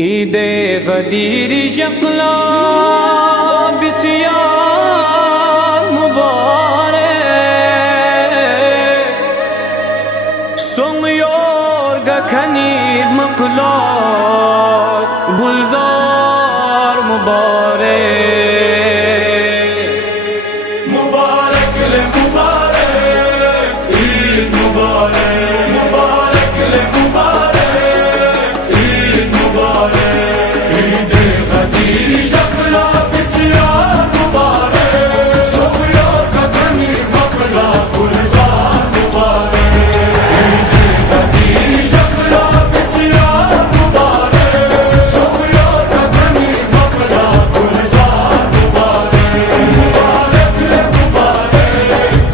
ईद गदीर शक्ला बिस्यार मुबारक सोमयोर गखनीर मकलार गुलजार मुबारक मुबारक ले मुबारक ईद मुबारक मुबारक ले मुबारक ईद मुबारक ईद गदीर शक्ला बिस्यार मुबारक सोमयोर गखनीर मकलार गुलजार मुबारक ईद गदीर शक्ला बिस्यार मुबारक सोमयोर गखनीर मकलार गुलजार मुबारक मुबारक ले मुबारक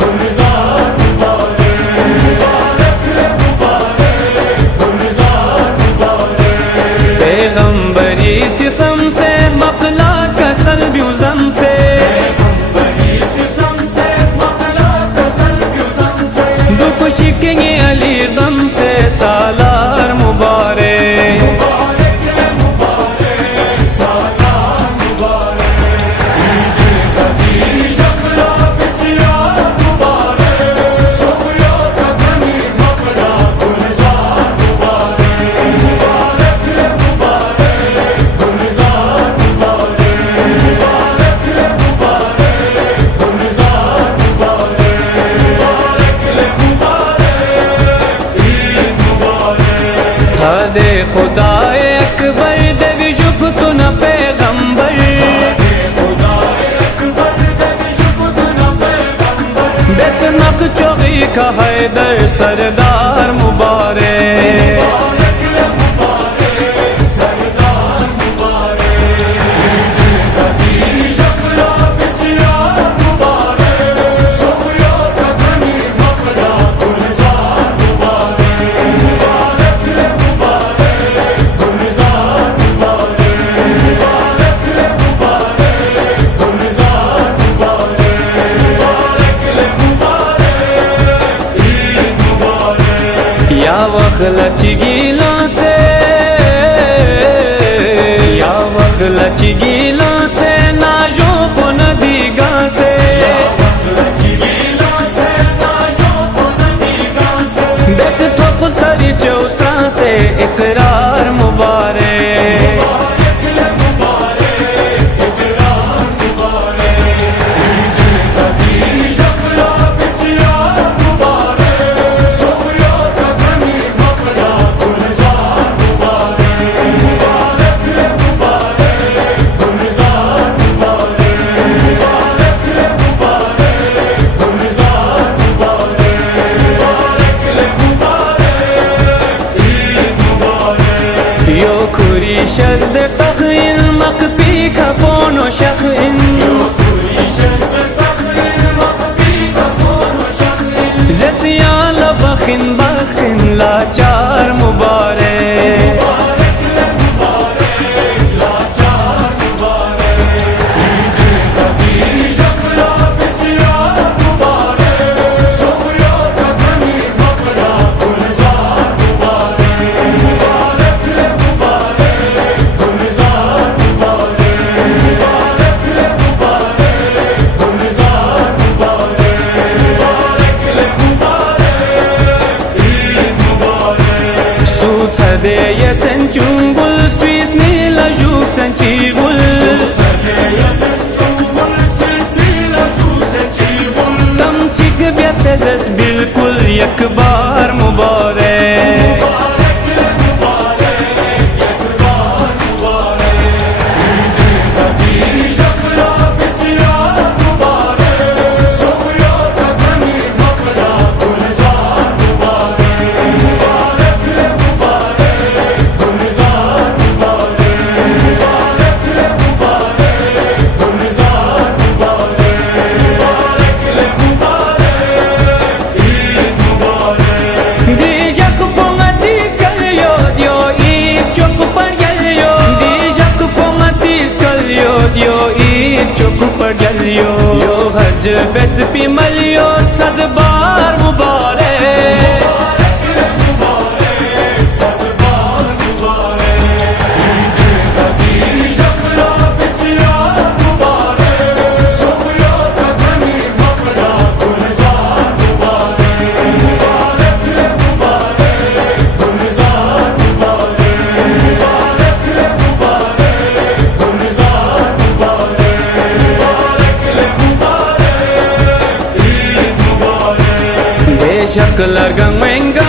गुलजार मुबारक मुबारक ले मुबारक गुलजार मुबारक पैगंबरी सिसम से मकला कसल ब्यूजम से पैगंबरी सिसम से मकला कसल ब्यूजम से दुख शिकेंगे अली दम से सालार मुबारक मुबारक ले मुबारक सालार मुबारक ईद गदीर शक्ला बिस्यार मुबारक सोमयोर गखनीर मकलार गुलजार मुबारक मुबारक ले मुबारक गुलजार मुबारक मुबारक ले मुबारक गुलजार मुबारक मुबारक ले मुबारक ईद मुबारक था दे खुदाए अकबर देवी जुग तो न पैगंबर खुदाए अकबर देवी जुग तो न पैगंबर बेसनक चौगी का हैदर सरदार मुबारक मुबारक ले मुबारक सरदार मुबारक ईद गदीर शक्ला बिस्यार मुबारक सोमयोर गखनीर मकलार गुलजार मुबारक मुबारक ले मुबारक गुलजार मुबारक मुबारक ले मुबारक गुलजार मुबारक मुबारक ले मुबारक ईद मुबारक या वखला चिगिला से या वखला चिगिला से नाजो को नदीगा से बेस थोपल तरी चौस्त्रा से इकरार मुबारक मुबारक ले मुबारक इकरार मुबारक ईद गदीर शक्ला बिस्यार मुबारक सोमयोर गखनीर मकलार गुलजार मुबारक मुबारक ले मुबारक गुलजार मुबारक मुबारक ले मुबारक गुलजार मुबारक मुबारक ले मुबारक ईद मुबारक यो खुरी शज़्द तख़िल मक़बी खफ़ोन व शख़इन यो खुरी शज़्द तख़िल मक़बी खफ़ोन व शख़इन ज़सियाल बख़िन बख़िन लाचार मुबारक मुबारक ले मुबारक लाचार मुबारक ईद गदीर शक्ला बिस्यार मुबारक सोमयोर गखनीर मकलार गुलजार मुबारक मुबारक ले मुबारक गुलजार मुबारक मुबारक ले मुबारक गुलजार मुबारक मुबारक ले मुबारक ईद मुबारक सूथ दे ये संचुंगुल स्वीस नीला जुग संचीगुल तम चिग ब्यासेजस बिल्कुल एक बार मुबारक मुबारक ले मुबारक एक बार मुबारक ईद गदीर शक्ला बिस्यार मुबारक सोमयोर गखनीर मकलार गुलजार मुबारक मुबारक ले मुबारक गुलजार मुबारक मुबारक ले मुबारक गुलजार मुबारक मुबारक ले मुबारक ईद मुबारक दीजक पोंगतीस कलियो दियो ईद चौक पर गलियो दीजक पोंगतीस कलियो दियो ईद चौक पर गलियो यो हज बेस पी मलियो सद बार मुबारक मुबारक ले मुबारक सद बार मुबारक kelar gang mengga